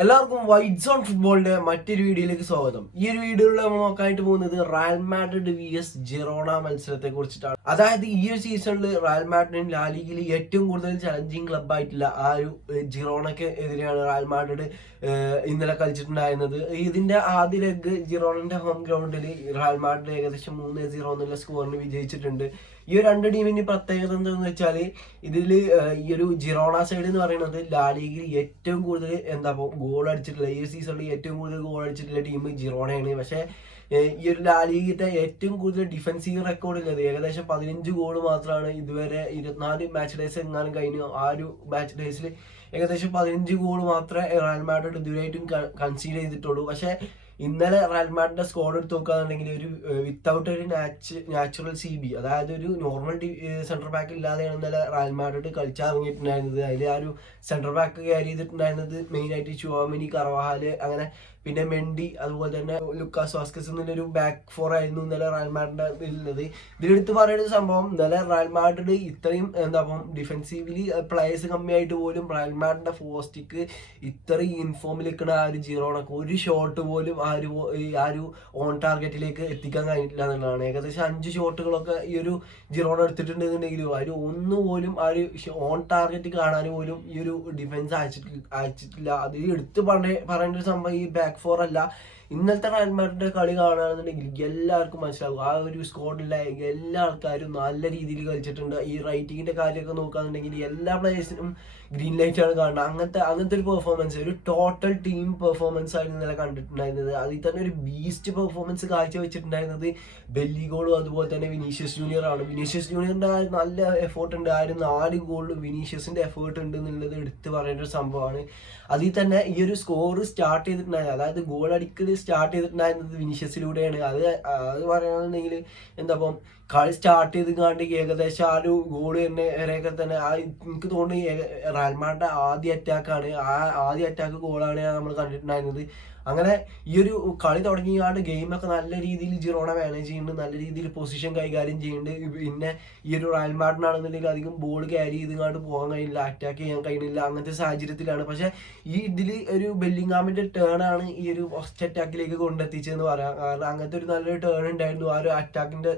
എല്ലാവർക്കും white zone ഫുട്ബോളിന്റെ മറ്റൊരു വീഡിയോയിലേക്ക് സ്വാഗതം. ഈ ഒരു വീഡിയോയിൽ നമ്മൾ നോക്കാനായിട്ട് പോകുന്നത് റയൽ മാഡ്രിഡ് vs ജിറോണ മത്സരത്തെ കുറിച്ചിട്ടാണ്. അതായത് ഈ ഒരു സീസണിൽ റയൽ മാഡ്രിഡിന് ലാ ലീഗിൽ ഏറ്റവും കൂടുതൽ ചലഞ്ചിങ് ക്ലബ് ആയിട്ടുള്ള ആ ഒരു ജിറോണയ്ക്ക് എതിരെയാണ് റയൽ മാഡ്രിഡ് ഇന്നലെ കളിച്ചിട്ടുണ്ടായിരുന്നത്. ഇതിന്റെ ആദ്യ ലെഗ് ജിറോണന്റെ ഹോം ഗ്രൗണ്ടിൽ റയൽ മാഡ്രിഡ് ഏകദേശം 3-0 എന്നുള്ള സ്കോറിന് വിജയിച്ചിട്ടുണ്ട്. ഈ ഒരു രണ്ട് ടീമിന്റെ പ്രത്യേകത എന്താണെന്ന് വെച്ചാൽ ഇതിൽ ഈ ഒരു ജിറോണ സൈഡ് എന്ന് പറയുന്നത് ലാ ലീഗിൽ ഏറ്റവും കൂടുതൽ ഗോൾ അടിച്ചിട്ടുള്ള ഈ സീസണിൽ ഏറ്റവും കൂടുതൽ ഗോൾ അടിച്ചിട്ടുള്ള ടീം ജിറോണയാണ്. പക്ഷേ ഈ ഒരു ലാ ലീഗിന്റെ ഏറ്റവും കൂടുതൽ ഡിഫൻസീവ് റെക്കോർഡ് ഉള്ളത് ഏകദേശം 15 ഗോൾ മാത്രമാണ്. ഇതുവരെ 24 മാച്ച് ഡേയ്സ് എങ്ങാനും കഴിഞ്ഞു. ആ ഒരു മാച്ച് ഡേയ്സിൽ ഏകദേശം 15 ഗോൾ മാത്രമേ റയൽ മാഡ്രിഡ് ഇതുവരെയായിട്ടും കൺസീഡ് ചെയ്തിട്ടുള്ളൂ. പക്ഷേ ഇന്നലെ റയൽ മാഡ്രിഡിന്റെ സ്ക്വാഡ് എടുത്ത് നോക്കുകയാണെന്നുണ്ടെങ്കിൽ ഒരു വിത്തൗട്ട് ഒരു നാച്ചുറൽ CB, അതായത് ഒരു നോർമൽ സെൻട്രൽ ബാക്ക് ഇല്ലാതെയാണ് ഇന്നലെ റയൽ മാഡ്രിഡ് കളിച്ചിറങ്ങിയിട്ടുണ്ടായിരുന്നത്. അതിൽ ആ ഒരു സെൻട്രൽ ബാക്ക് ക്യാരി ചെയ്തിട്ടുണ്ടായിരുന്നത് മെയിനായിട്ട് ചുവാമിനി, കർവാഹാല്, അങ്ങനെ പിന്നെ മെൻഡി, അതുപോലെ തന്നെ ലുക്കാസ് വാസ്കസ് എന്നുള്ളൊരു ബാക്ക് ഫോർ ആയിരുന്നു ഇന്നലെ റയൽ മാഡ്രിഡ് ഉള്ളത്. ഇതിലെടുത്ത് പറയുന്ന സംഭവം, ഇന്നലെ റയൽ മാഡ്രിഡ് ഇത്രയും ഡിഫെൻസീവ്ലി പ്ലേയേഴ്സ് കമ്മിയായിട്ട് പോലും റയൽ മാഡ്രിഡിന്റെ ഫോസ്റ്റിക്ക് ഇത്രയും ഇൻഫോമിൽ നിൽക്കുന്ന ആ ഒരു ജിറോണക്ക് ഒരു ഷോട്ട് പോലും ആ ഒരു ഓൺ ടാർഗറ്റിലേക്ക് എത്തിക്കാൻ കഴിഞ്ഞിട്ടില്ല എന്നുള്ളതാണ്. ഏകദേശം 5 ഷോട്ടുകളൊക്കെ ഈ ഒരു ജിറോണ എടുത്തിട്ടുണ്ടെന്നുണ്ടെങ്കിലും ആ ഒരു ഒന്നുപോലും ആ ഒരു ഓൺ ടാർഗറ്റ് കാണാൻ പോലും ഈ ഒരു ഡിഫൻസ് അയച്ചിട്ടില്ല. അതിൽ എടുത്ത് പറയേണ്ട ഒരു സംഭവം ഈ ബാക്ക് ഫോർ അല്ല. ഇന്നലത്തെ റയൽ മാഡ്രിഡിന്റെ കളി കാണുകയാണെന്നുണ്ടെങ്കിൽ എല്ലാവർക്കും മനസ്സിലാവും ആ ഒരു സ്ക്വാഡിലെ എല്ലാ ആൾക്കാരും നല്ല രീതിയിൽ കളിച്ചിട്ടുണ്ട്. ഈ റൈറ്റിങ്ങിന്റെ കാര്യമൊക്കെ നോക്കുകയാണെന്നുണ്ടെങ്കിൽ എല്ലാ പ്ലേയേഴ്സിനും ഗ്രീൻ ലൈറ്റ് ആണ് കാണുന്നത്. അങ്ങനത്തെ ഒരു പെർഫോമൻസ്, ഒരു ടോട്ടൽ ടീം പെർഫോമൻസ് ആയിരുന്നു ഇന്നലെ കണ്ടിട്ടുണ്ടായിരുന്നത്. അതിൽ തന്നെ ഒരു ബീസ്റ്റ് പെർഫോമൻസ് കാഴ്ചവെച്ചിട്ടുണ്ടായിരുന്നത് ബെല്ലിഗോളും അതുപോലെ തന്നെ വിനീഷ്യസ് ജൂനിയർ ആണ്. വിനീഷ്യസ് ജൂനിയറിന്റെ നല്ല എഫേർട്ട് ഉണ്ട്. ആ ഒരു 4 ഗോളിൽ വിനീഷ്യസിന്റെ എഫേർട്ട് ഉണ്ട് എന്നുള്ളത് എടുത്ത് പറയേണ്ട ഒരു സംഭവമാണ്. അതിൽ തന്നെ ഈ ഒരു സ്കോർ സ്റ്റാർട്ട് ചെയ്തിട്ടുണ്ടായിരുന്നത്, അതായത് ഗോൾ അടിക്കൽ സ്റ്റാർട്ട് ചെയ്തിട്ടുണ്ടായിരുന്നത് വിനീഷ്യസിലൂടെയാണ്. അത് പറയുകയാണെന്നുണ്ടെങ്കിൽ കളി സ്റ്റാർട്ട് ചെയ്ത് കാണ്ടി ഏകദേശം ആ ഒരു ഗോൾ തന്നെ തന്നെ എനിക്ക് തോന്നുന്നു റയൽ മാഡ്രിഡിന്റെ ആദ്യ അറ്റാക്കാണ്. ആ ആദ്യ അറ്റാക്ക് ഗോളാണ് നമ്മൾ കണ്ടിട്ടുണ്ടായിരുന്നത്. അങ്ങനെ ഈ ഒരു കളി തുടങ്ങിയാണ്ട് ഗെയിമൊക്കെ നല്ല രീതിയിൽ ജിറോണ മാനേജ് ചെയ്യുന്നുണ്ട്, നല്ല രീതിയിൽ പൊസിഷൻ കൈകാര്യം ചെയ്യുന്നുണ്ട്. പിന്നെ ഈ ഒരു റയൽ മാഡ്രിഡിനാണെന്നുണ്ടെങ്കിൽ അധികം ബോൾ ക്യാരി ചെയ്തുകൊണ്ട് പോകാൻ കഴിയില്ല, അറ്റാക്ക് ചെയ്യാൻ കഴിയുന്നില്ല, അങ്ങനത്തെ സാഹചര്യത്തിലാണ്. പക്ഷെ ഈ ഇതിൽ ഒരു ബെല്ലിംഗാമിന്റെ ടേൺ ആണ് ഈ ഒരു ഫസ്റ്റ് അറ്റാക്കിലേക്ക് കൊണ്ടെത്തിച്ചതെന്ന് പറയാം. കാരണം അങ്ങനത്തെ ഒരു നല്ലൊരു ടേൺ ഉണ്ടായിരുന്നു ആ ഒരു അറ്റാക്കിന്റെ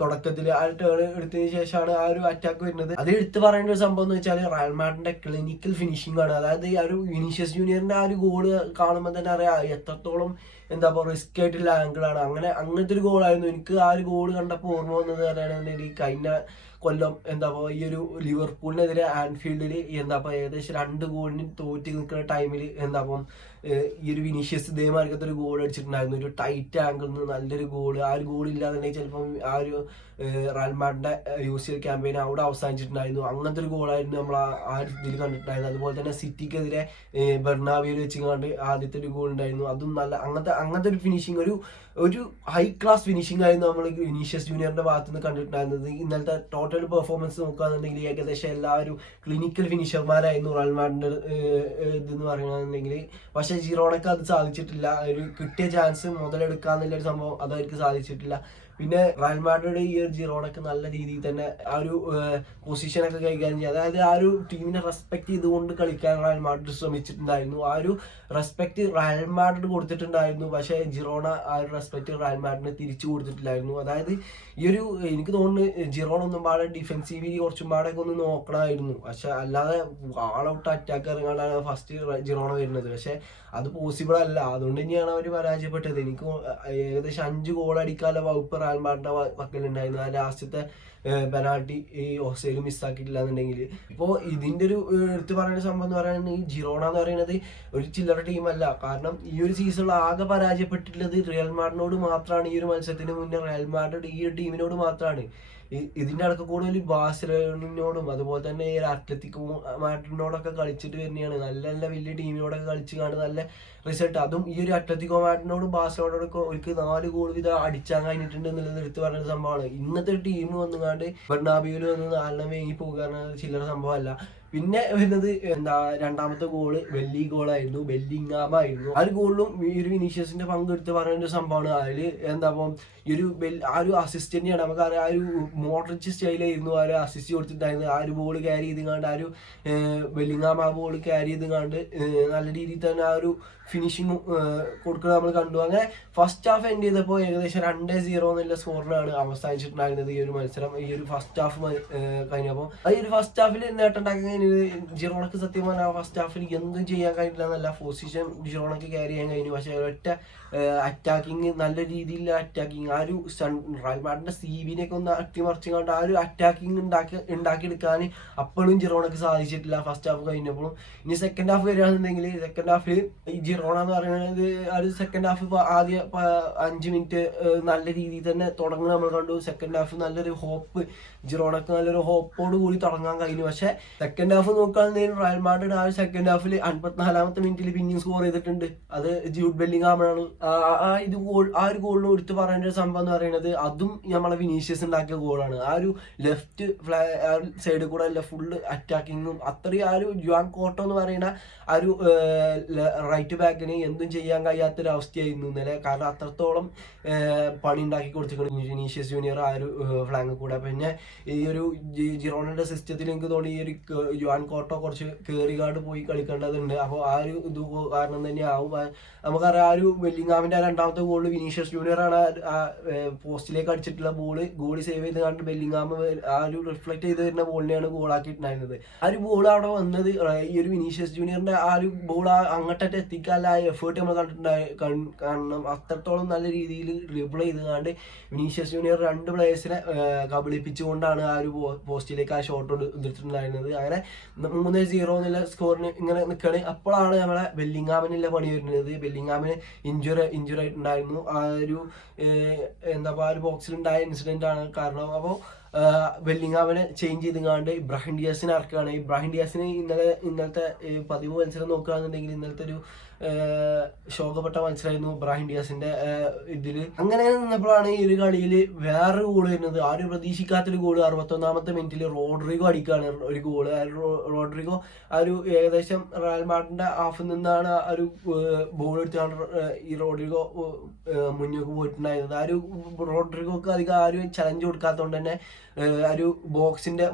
തുടക്കത്തിൽ. ആ ഒരു ടേൺ എടുത്തതിന് ശേഷമാണ് ആ ഒരു അറ്റാക്ക് വരുന്നത്. അത് എടുത്ത് പറയേണ്ട ഒരു സംഭവം എന്ന് വെച്ചാൽ റയൽ മാഡ്രിഡിന്റെ ക്ലിനിക്കൽ ഫിനിഷിംഗ് ആണ്. അതായത് ആ ഒരു വിനീഷ്യസ് ജൂനിയറിന്റെ ആ ഒരു ഗോള് കാണുമ്പോൾ തന്നെ അറിയാം എത്രത്തോളം റിസ്ക് ആയിട്ടുള്ള ആംഗിളാണ്. അങ്ങനത്തെ ഒരു ഗോളായിരുന്നു. എനിക്ക് ആ ഒരു ഗോള് കണ്ടപ്പോൾ ഓർമ്മ വന്നത് പറയുകയാണെന്നുണ്ടെങ്കിൽ കഴിഞ്ഞ കൊല്ലം ഈ ഒരു ലിവർപൂളിനെതിരെ ആൻഫീൽഡിൽ ഏകദേശം 2 ഗോളിന് തോറ്റി നിൽക്കുന്ന ടൈമിൽ ഈ ഒരു വിനീഷ്യസ് ഇതേമാർക്കത്തെ ഒരു ഗോൾ അടിച്ചിട്ടുണ്ടായിരുന്നു. ഒരു ടൈറ്റ് ആംഗിളിൽ നിന്ന് നല്ലൊരു ഗോൾ. ആ ഒരു ഗോൾ ഇല്ലാന്നുണ്ടെങ്കിൽ ചിലപ്പം ആ ഒരു റയൽ മാഡ്രിഡിന്റെ UCL ക്യാമ്പയിൻ അവിടെ അവസാനിച്ചിട്ടുണ്ടായിരുന്നു. അങ്ങനത്തെ ഒരു ഗോളായിരുന്നു നമ്മൾ ആ ഇതിൽ കണ്ടിട്ടുണ്ടായിരുന്നത്. അതുപോലെ തന്നെ സിറ്റിക്കെതിരെ ബെർണാബിയോയിൽ വെച്ചുകൊണ്ട് ആദ്യത്തെ ഒരു ഗോൾ ഉണ്ടായിരുന്നു. അതും നല്ല അങ്ങനത്തെ ഒരു ഫിനിഷിങ്, ഒരു ഹൈ ക്ലാസ് ഫിനിഷിംഗ് ആയിരുന്നു നമ്മൾ വിനീഷ്യസ് ജൂനിയറിന്റെ ഭാഗത്ത് നിന്ന് കണ്ടിട്ടുണ്ടായിരുന്നത്. ഇന്നലത്തെ ടോട്ടൽ പെർഫോമൻസ് നോക്കുകയാണെന്നുണ്ടെങ്കിൽ ഏകദേശം എല്ലാവരും ക്ലിനിക്കൽ ഫിനിഷർമാരായിരുന്നു റയൽ മാഡ്രിഡ് ഇതെന്ന് പറയുകയാണെന്നുണ്ടെങ്കിൽ. പക്ഷേ ജിറോണക്ക് അത് സാധിച്ചിട്ടില്ല. ഒരു കിട്ടിയ ചാൻസ് മുതലെടുക്കാന്നുള്ളൊരു സംഭവം അതവർക്ക് സാധിച്ചിട്ടില്ല. പിന്നെ റയൽ മാഡ്രിഡ് ഈ ഒരു ജിറോണക്ക് നല്ല രീതിയിൽ തന്നെ ആ ഒരു പൊസിഷനൊക്കെ കൈകാര്യം ചെയ്യുക, അതായത് ആ ഒരു ടീമിനെ റെസ്പെക്ട് ചെയ്തുകൊണ്ട് കളിക്കാൻ റയൽ മാഡ്രിഡ് ശ്രമിച്ചിട്ടുണ്ടായിരുന്നു. ആ ഒരു റെസ്പെക്ട് റയൽ മാഡ്രിഡ് കൊടുത്തിട്ടുണ്ടായിരുന്നു. പക്ഷേ ജിറോണ ആ ഒരു റെസ്പെക്ട് റയൽ മാഡ്രിഡിന് തിരിച്ചു കൊടുത്തിട്ടില്ലായിരുന്നു. അതായത് ഈ ഒരു എനിക്ക് തോന്നുന്നു ജിറോണ ഒന്നും പാടെ ഡിഫെൻസീവ്ലി കുറച്ചും പാടൊക്കെ ഒന്ന് നോക്കണമായിരുന്നു. പക്ഷെ അല്ലാതെ ആൾ ഔട്ട് അറ്റാക്ക് ഇറങ്ങാണ്ടാണ് ഫസ്റ്റ് ജിറോണ വരുന്നത്. പക്ഷെ അത് പോസിബിൾ അല്ല. അതുകൊണ്ട് തന്നെയാണ് അവർ പരാജയപ്പെട്ടത്. എനിക്ക് ഏകദേശം 5 ഗോൾ അടിക്കാനുള്ള വകുപ്പ് റയൽ മാഡ്രിഡിന്റെ പക്കലുണ്ടായിരുന്നു. ആ ലാസ്റ്റത്തെ പെനാൾട്ടി ഈ ഓസേല് മിസ്സാക്കിയിട്ടില്ല എന്നുണ്ടെങ്കിൽ. ഇപ്പോൾ ഇതിന്റെ ഒരു എടുത്ത് പറയുന്ന സംഭവം എന്ന് പറയുന്നത് ഈ ജിറോണ എന്ന് പറയുന്നത് ഒരു ചില്ലറ ടീമല്ല. കാരണം ഈ ഒരു സീസണിൽ ആകെ പരാജയപ്പെട്ടിട്ടുള്ളത് റിയൽ മാഡ്രിഡിനോട് മാത്രമാണ്. ഈ ഒരു മത്സരത്തിന് മുന്നേ റയൽ മാഡ്രിഡ് ഈ ഒരു ടീമിനോട് മാത്രമാണ്. ഇതിന്റെ അടക്ക കൂടുതൽ ബാഴ്സലോണയോടും അതുപോലെ തന്നെ ഈ അത്ലറ്റിക്കോ മാഡ്രിഡിനോടൊക്കെ കളിച്ചിട്ട് തന്നെയാണ്. നല്ല നല്ല വലിയ ടീമിനോടൊക്കെ കളിച്ച് കാണും നല്ല റിസൾട്ട്. അതും ഈ ഒരു അത്ലറ്റിക്കോ മാഡ്രിഡിനോടും ബാഴ്സലോണയോടൊക്കെ ഒരിക്കൽ 4 ഗോൾ വീതം അടിച്ചാൻ കഴിഞ്ഞിട്ടുണ്ട് എന്നുള്ളത് എടുത്ത് പറയുന്ന സംഭവമാണ്. ഇന്നത്തെ ഒരു ടീം വന്നുകാണ്ട് ബെർണാബിയോയിൽ വന്ന് 4 വേങ്ങി പോകുക ചില്ലറ സംഭവമല്ല. പിന്നെ വരുന്നത് രണ്ടാമത്തെ ഗോള് ഗോളായിരുന്നു, ബെല്ലിങ്ങാം ആയിരുന്നു. ആ ഒരു ഗോളിലും ഈ ഒരു വിനീഷ്യസിന്റെ പങ്കെടുത്ത് പറയുന്ന ഒരു സംഭവമാണ്. അതില് ഈ ഒരു അസിസ്റ്റ് തന്നെയാണ്. നമുക്കറിയാം, ആ ഒരു മോഡ്രിച്ച് സ്റ്റൈലായിരുന്നു ആ ഒരു അസിസ്റ്റ് കൊടുത്തിട്ടുണ്ടായിരുന്നത്. ആ ഒരു ബോൾ ക്യാരി ചെയ്ത് കണ്ട് ആ ഒരു ബെല്ലിങ്ങാം ആ ബോൾ ക്യാരി ചെയ്ത് കണ്ട് നല്ല രീതിയിൽ തന്നെ ആ ഒരു ഫിനിഷിങ് കൊടുക്കുന്നത് നമ്മൾ കണ്ടു. അങ്ങനെ ഫസ്റ്റ് ഹാഫ് എൻഡ് ചെയ്തപ്പോൾ ഏകദേശം 2-0 എന്നുള്ള സ്കോറിനാണ് അവസാനിച്ചിട്ടുണ്ടായിരുന്നത് ഈ ഒരു മത്സരം. ഈ ഒരു ഫസ്റ്റ് ഹാഫ് കഴിഞ്ഞപ്പോൾ ഈ ഒരു ഫസ്റ്റ് ഹാഫിൽ നേട്ടമുണ്ടാക്കി കഴിഞ്ഞത് ജിറോണക്ക് സത്യം പറഞ്ഞാൽ ഫസ്റ്റ് ഹാഫിൽ എന്തും ചെയ്യാൻ കഴിഞ്ഞില്ല എന്നല്ല, പൊസിഷൻ ജിറോണക്ക് ക്യാരി ചെയ്യാൻ കഴിഞ്ഞു. പക്ഷേ ഒരൊറ്റ അറ്റാക്കിങ്, നല്ല രീതിയിലുള്ള അറ്റാക്കിങ്, ആ ഒരു റയൽ മാഡ്രിഡിന്റെ സിവിനെയൊക്കെ ഒന്ന് അട്ടിമറിച്ച് കൊണ്ട് ആ ഒരു അറ്റാക്കിങ് ഉണ്ടാക്കിയെടുക്കാൻ അപ്പോഴും ജിറോണക്ക് സാധിച്ചിട്ടില്ല ഫസ്റ്റ് ഹാഫ് കഴിഞ്ഞപ്പോഴും. ഇനി സെക്കൻഡ് ഹാഫ് വരികയാണെന്നുണ്ടെങ്കിൽ സെക്കൻഡ് ഹാഫിൽ ഈ ജിറോണ എന്ന് പറയുന്നത് ആ ഒരു സെക്കൻഡ് ഹാഫ് ആദ്യ 5 മിനിറ്റ് നല്ല രീതിയിൽ തന്നെ തുടങ്ങുന്നത് നമ്മൾ കണ്ടു. സെക്കൻഡ് ഹാഫ് നല്ലൊരു ഹോപ്പ്, ജിറോണക്ക് നല്ലൊരു ഹോപ്പോട് കൂടി തുടങ്ങാൻ കഴിഞ്ഞു. പക്ഷെ സെക്കൻഡ് ഹാഫ് നോക്കുകയാണെന്നുണ്ടെങ്കിൽ റയൽ മാഡ്രിഡ് ആ ഒരു സെക്കൻഡ് ഹാഫിൽ 54-ാമത്തെ മിനിറ്റിൽ പിന്നെയും സ്കോർ ചെയ്തിട്ടുണ്ട്. അത് ജൂഡ് ബെല്ലിങ്ങാമാണ്. ആ ഒരു ഗോളിന് എടുത്ത് പറയേണ്ട ഒരു സംഭവം എന്ന് പറയുന്നത് അതും നമ്മളെ വിനീഷ്യസ് ഉണ്ടാക്കിയ ഗോളാണ്. ആ ഒരു ലെഫ്റ്റ് സൈഡിൽ കൂടെ അല്ല ഫുള്ള് അറ്റാക്കിങ്ങും അത്രയും ആ ഒരു ജോൺ കോട്ടോ എന്ന് പറയുന്ന ആ ഒരു റൈറ്റ് ബാക്കിന് എന്തും ചെയ്യാൻ കഴിയാത്തൊരു അവസ്ഥയായിരുന്നു ഇന്നലെ. കാരണം അത്രത്തോളം പണി ഉണ്ടാക്കി കൊടുത്തിട്ടുണ്ട് വിനീഷ്യസ് ജൂനിയർ ആ ഒരു ഫ്ലാങ്ക് കൂടെ. പിന്നെ ഈ ഒരു ജിറോണയുടെ സിസ്റ്റത്തിൽ എനിക്ക് തോന്നി ഈ ഒരു ജോൺ കോട്ടോ കുറച്ച് കയറിക്കാണ്ട് പോയി കളിക്കേണ്ടതുണ്ട്. അപ്പോൾ ആ ഒരു ഇത് കാരണം തന്നെ ആവും. നമുക്കറിയാം, ആ ഒരു ബെല്ലിങ്ങാമിന്റെ രണ്ടാമത്തെ ഗോളിൽ വിനീഷ്യസ് ജൂനിയർ ആണ് പോസ്റ്റിലേക്ക് അടിച്ചിട്ടുള്ള ഗോളി സേവ് ചെയ്ത് കണ്ട് ബെല്ലിങ്ങാം ആ ഒരു റിഫ്ലക്ട് ചെയ്ത് വരുന്ന ബോളിനെയാണ് ഗോളാക്കിയിട്ടുണ്ടായിരുന്നത്. ആ ഒരു ബോൾ അവിടെ വന്നത് ഈ ഒരു വിനീഷ്യസ് ജൂനിയറിന്റെ ആ ഒരു ബോൾ അങ്ങോട്ടായിട്ട് എത്തിക്കാനുള്ള ആ എഫേർട്ട് നമ്മൾ കാണണം. അത്രത്തോളം നല്ല രീതിയിൽ ഡ്രിബിൾ ചെയ്ത് കണ്ട് വിനീഷ്യസ് ജൂനിയർ 2 പ്ലേയേഴ്സിനെ കബളിപ്പിച്ചുകൊണ്ടാണ് ആ ഒരു പോസ്റ്റിലേക്ക് ആ ഷോട്ട് എടുത്തിട്ടുണ്ടായിരുന്നത്. അങ്ങനെ 3-0 എന്നുള്ള സ്കോറിന് ഇങ്ങനെ നിൽക്കുകയാണ്. അപ്പോഴാണ് നമ്മളെ ബെല്ലിങ്ങാമിനുള്ള പണി വരുന്നത്. ബെല്ലിങ്ങാമിന് ഇഞ്ചുറി ആയിട്ടുണ്ടായിരുന്നു. ആ ഒരു ആ ഒരു ബോക്സിലുണ്ടായ ഇൻസിഡന്റ് ആണ് കാരണം. അപ്പോൾ ബെല്ലിങ്ങാമിനെ ചേഞ്ച് ചെയ്തുകൊണ്ട് ഇബ്രാഹിം ഡിയാസിനെ ഇറക്കുകയാണ്. ഇബ്രാഹിം ഡിയാസിന് ഇന്നലത്തെ പതിവ് മത്സരം നോക്കുകയാണെന്നുണ്ടെങ്കിൽ ഇന്നലത്തെ ഒരു ശോകപ്പെട്ട മത്സരമായിരുന്നു ഇബ്രാഹിം ഡിയാസിന്റെ ഇതില്. അങ്ങനെ നിന്നപ്പോഴാണ് ഈ ഒരു കളിയിൽ വേറൊരു ഗോൾ വരുന്നത്. ആരും പ്രതീക്ഷിക്കാത്തൊരു ഗോൾ 61-ാമത്തെ മിനിറ്റിൽ റോഡ്രിഗോ അടിക്കുകയാണ് ഒരു ഗോള്. റോഡ്രിഗോ ആ ഒരു ഏകദേശം റയൽ മാഡ്രിഡിന്റെ ഹാഫിൽ നിന്നാണ് ആ ഒരു ബോൾ എടുത്താണ് ഈ റോഡ്രിഗോ മുന്നോട്ട് പോയിട്ടുണ്ടായിരുന്നത്. ആ ഒരു റോഡ്രിഗോക്ക് അധികം ആരും ചലഞ്ച് കൊടുക്കാത്തതുകൊണ്ട് തന്നെ ഒരു ബോക്സിന്റെ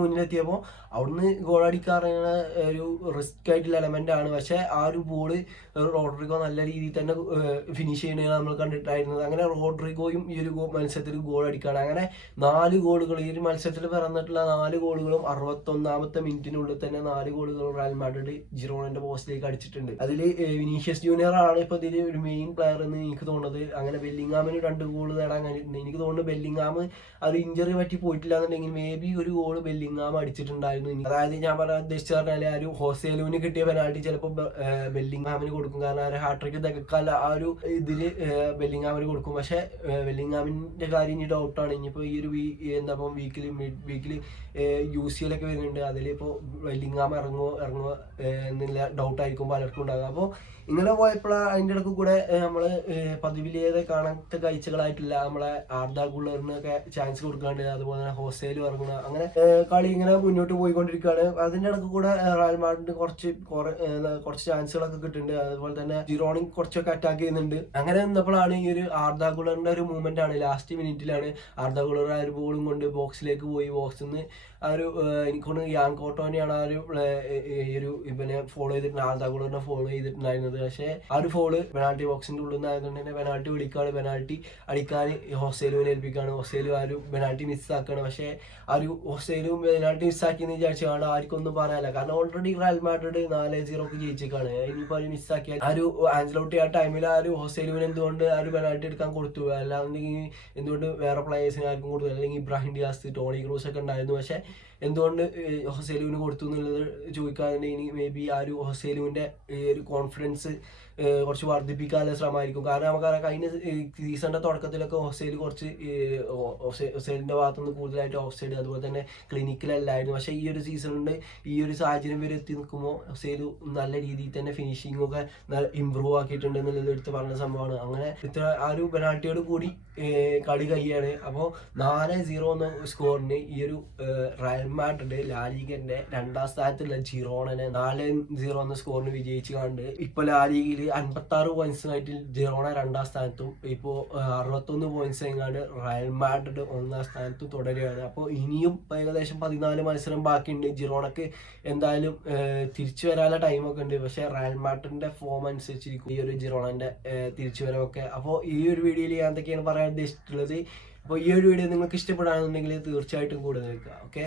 മുന്നിലെത്തിയപ്പോൾ അവിടുന്ന് ഗോളടിക്കാറുള്ള ഒരു റിസ്ക് ആയിട്ടുള്ള എലമെന്റ് ആണ്. പക്ഷെ ആ ഒരു ബോള് റോഡ്രിഗോ നല്ല രീതിയിൽ തന്നെ ഫിനിഷ് ചെയ്യണതാണ് നമ്മൾ കണ്ടിട്ടായിരുന്നത്. അങ്ങനെ റോഡ്രിഗോയും ഈ ഒരു മത്സരത്തിൽ ഗോൾ അടിക്കുകയാണ്. അങ്ങനെ 4 ഗോളുകൾ ഈ ഒരു മത്സരത്തിൽ പിറന്നിട്ടുള്ള 4 ഗോളുകളും 61-ാമത്തെ മിനിറ്റിനുള്ളിൽ തന്നെ 4 ഗോളുകളും റയൽ മാഡ്രിഡ് ജിറോണന്റെ പോസ്റ്റിലേക്ക് അടിച്ചിട്ടുണ്ട്. അതിൽ വിനീഷ്യസ് ജൂനിയർ ആണ് ഇപ്പൊ ഇതിൽ ഒരു മെയിൻ പ്ലെയർ എന്ന് എനിക്ക് തോന്നുന്നത്. അങ്ങനെ ബെല്ലിങ്ങാമിന് 2 ഗോൾ നേടാൻ കഴിഞ്ഞിട്ടുണ്ട്. എനിക്ക് തോന്നുന്നു ബെല്ലിങ്ങാം അത് ഇഞ്ചറി പറ്റി പോയിട്ടില്ല എന്നുണ്ടെങ്കിൽ മേ ബി ഒരു ഗോൾ ബെല്ലിങ്ങാം അടിച്ചിട്ടുണ്ടായിരുന്നു. അതായത് ഞാൻ ഉദ്ദേശിച്ചു പറഞ്ഞാല് ആ ഒരു ഹോസേലുവിന് കിട്ടിയ പെനാൽറ്റി ചിലപ്പോൾ ബെല്ലിങ്ങാമിന് കൊടുക്കും. കാരണം ആ ഒരു ഹാട്രിക്ക് തികക്കാല ആ ഒരു ഇതില് ബെല്ലിങ്ങാമിന് കൊടുക്കും. പക്ഷെ ബെല്ലിങ്ങാമിന്റെ കാര്യം ഇനി ഡൗട്ടാണ്. ഇനിയിപ്പോ ഈ ഒരു വീക്കില് UCL ഒക്കെ വരുന്നുണ്ട്. അതിലിപ്പോ ബെല്ലിങ്ങാം ഇറങ്ങുമോ എന്നുള്ള ഡൗട്ടായിരിക്കും പലർക്കും ഉണ്ടാകുക. അപ്പോൾ ഇങ്ങനെ പോയപ്പോൾ അതിൻ്റെ ഇടയ്ക്ക് കൂടെ നമ്മള് പതിവിലേറെ കാണാത്ത കാഴ്ചകളായിട്ടില്ല നമ്മളെ ആർദാ ഗുള്ളറിനൊക്കെ ചാൻസ് കൊടുക്കാണ്ട്, അതുപോലെ തന്നെ ഹോസേലും ഇറങ്ങുന്ന അങ്ങനെ കളി ഇങ്ങനെ മുന്നോട്ട് പോയിക്കൊണ്ടിരിക്കുകയാണ്. അതിൻ്റെ ഇടയ്ക്ക് കൂടെ റയൽ മാഡ്രിഡ് കുറച്ച് ചാൻസുകളൊക്കെ കിട്ടുന്നുണ്ട്. അതുപോലെ തന്നെ ജിറോണിങ് കുറച്ചൊക്കെ അറ്റാക്ക് ചെയ്യുന്നുണ്ട്. അങ്ങനെ നിന്നപ്പോഴാണ് ഈ ഒരു ആർദാ ഗുള്ളറിന്റെ ഒരു മൂവ്മെന്റ് ആണ്. ലാസ്റ്റ് മിനിറ്റിലാണ് ആർദാ ഗുള്ളർ ആ ഒരു ബോളും കൊണ്ട് ബോക്സിലേക്ക് പോയി. ബോക്സിൽ നിന്ന് ആ ഒരു എനിക്കൊന്ന് യാൻ കോട്ടോനെയാണ് ആ ഒരു ഇവനെ ഫോളോ ചെയ്തിട്ടുണ്ട്, ആർദാ ഗുള്ളറിനെ ഫോളോ ചെയ്തിട്ടുണ്ടായിരുന്നത്. പക്ഷേ ആ ഒരു ഫോള് പെനാൽറ്റി ബോക്സിന്റെ ഉള്ളിൽ നിന്നായതുകൊണ്ട് തന്നെ പെനാൽറ്റി വിളിക്കാണ്. പെനാൽറ്റി അടിക്കാൻ ഹോസേലുവിനെ ഏൽപ്പിക്കുകയാണ്. ഹോസേലു ആ ഒരു പെനാൽറ്റി മിസ്സാക്കുകയാണ്. പക്ഷേ ആ ഒരു ഹോസേലും പെനാൽറ്റി മിസ്സാക്കിയെന്ന് വിചാരിച്ചാണ് ആർക്കൊന്നും പറയാനില്ല. കാരണം ഓൾറെഡി റയൽ മാഡ്രിഡ് 4-0 ജയിച്ചേക്കാണ്. ഇനിയിപ്പോൾ അത് മിസ്സാക്കിയാൽ ആ ഒരു ആൻസലോട്ടി ആ ടൈമിൽ ആ ഒരു ഹോസേലുവിന് എന്തുകൊണ്ട് ആ ഒരു പെനാൽറ്റി എടുക്കാൻ കൊടുത്തു, അല്ലാന്നുണ്ടെങ്കിൽ എന്തുകൊണ്ട് വേറെ പ്ലേയേഴ്സിന് ആർക്കും കൊടുത്തു, അല്ലെങ്കിൽ ഇബ്രാഹിം ഡിയാസ്, ടോണി ക്രൂസ് ഒക്കെ ഉണ്ടായിരുന്നു. പക്ഷെ എന്തുകൊണ്ട് ഹൊസേലുവിന് കൊടുത്തു എന്നുള്ളത് ചോദിക്കാറുണ്ടെങ്കിൽ മേ ബി ആ ഒരു ഹൊസേലുവിന്റെ ഒരു കോൺഫിഡൻസ് കുറച്ച് വർദ്ധിപ്പിക്കാനുള്ള ശ്രമമായിരിക്കും. കാരണം നമുക്കറിയാം കഴിഞ്ഞ സീസണിന്റെ തുടക്കത്തിലൊക്കെ ഹൊസേലിന്റെ ഭാഗത്തുനിന്ന് കൂടുതലായിട്ട് ഓഫ് സൈഡ് അതുപോലെ തന്നെ ക്ലിനിക്കലല്ലായിരുന്നു. പക്ഷെ ഈ ഒരു സീസണിൽ ഈ ഒരു സാഹചര്യം വരെ എത്തി നിൽക്കുമ്പോൾ ഹൊസേലു നല്ല രീതിയിൽ തന്നെ ഫിനിഷിംഗ് ഒക്കെ ഇമ്പ്രൂവ് ആക്കിയിട്ടുണ്ട് എന്നുള്ളത് എടുത്ത് പറഞ്ഞ സംഭവമാണ്. അങ്ങനെ ആ ഒരു പെനാൽറ്റിയോട് കൂടി കളി കഴിയാണ്. അപ്പോൾ 4-0 എന്ന സ്കോറിന് ഈ ഒരു റയൽ റയൽ മാഡ്രിഡ് ലാലിഗന്റെ 2ാം സ്ഥാനത്തുള്ള ജിറോണനെ 4-0 എന്ന സ്കോറിന് വിജയിച്ചു കണ്ട് ഇപ്പൊ ലാലിഗയിൽ 56 പോയിന്റ്സുമായിട്ട് ജിറോണ 2ാം സ്ഥാനത്തും ഇപ്പോ 61 പോയിന്റ്സ് എങ്ങാണ്ട് റയൽ മാഡ്രിഡ് 1ാം സ്ഥാനത്തും തുടരുകയാണ്. അപ്പോൾ ഇനിയും ഏകദേശം 14 മത്സരം ബാക്കിയുണ്ട്. ജിറോണക്ക് എന്തായാലും തിരിച്ചു വരാനുള്ള ടൈമൊക്കെ ഉണ്ട്. പക്ഷെ റയൽ മാഡ്രിഡിന്റെ ഫോം അനുസരിച്ചിരിക്കും ഈ ഒരു ജിറോണന്റെ തിരിച്ചുവരവൊക്കെ. അപ്പോൾ ഈ ഒരു വീഡിയോയിൽ ഞാൻ എന്തൊക്കെയാണ് പറയാൻ ഉദ്ദേശിച്ചിട്ടുള്ളത്. അപ്പോൾ ഈ ഒരു വീഡിയോ നിങ്ങൾക്ക് ഇഷ്ടപ്പെടുകയാണെന്നുണ്ടെങ്കിൽ തീർച്ചയായിട്ടും കൂടെ നിൽക്കുക. ഓക്കെ.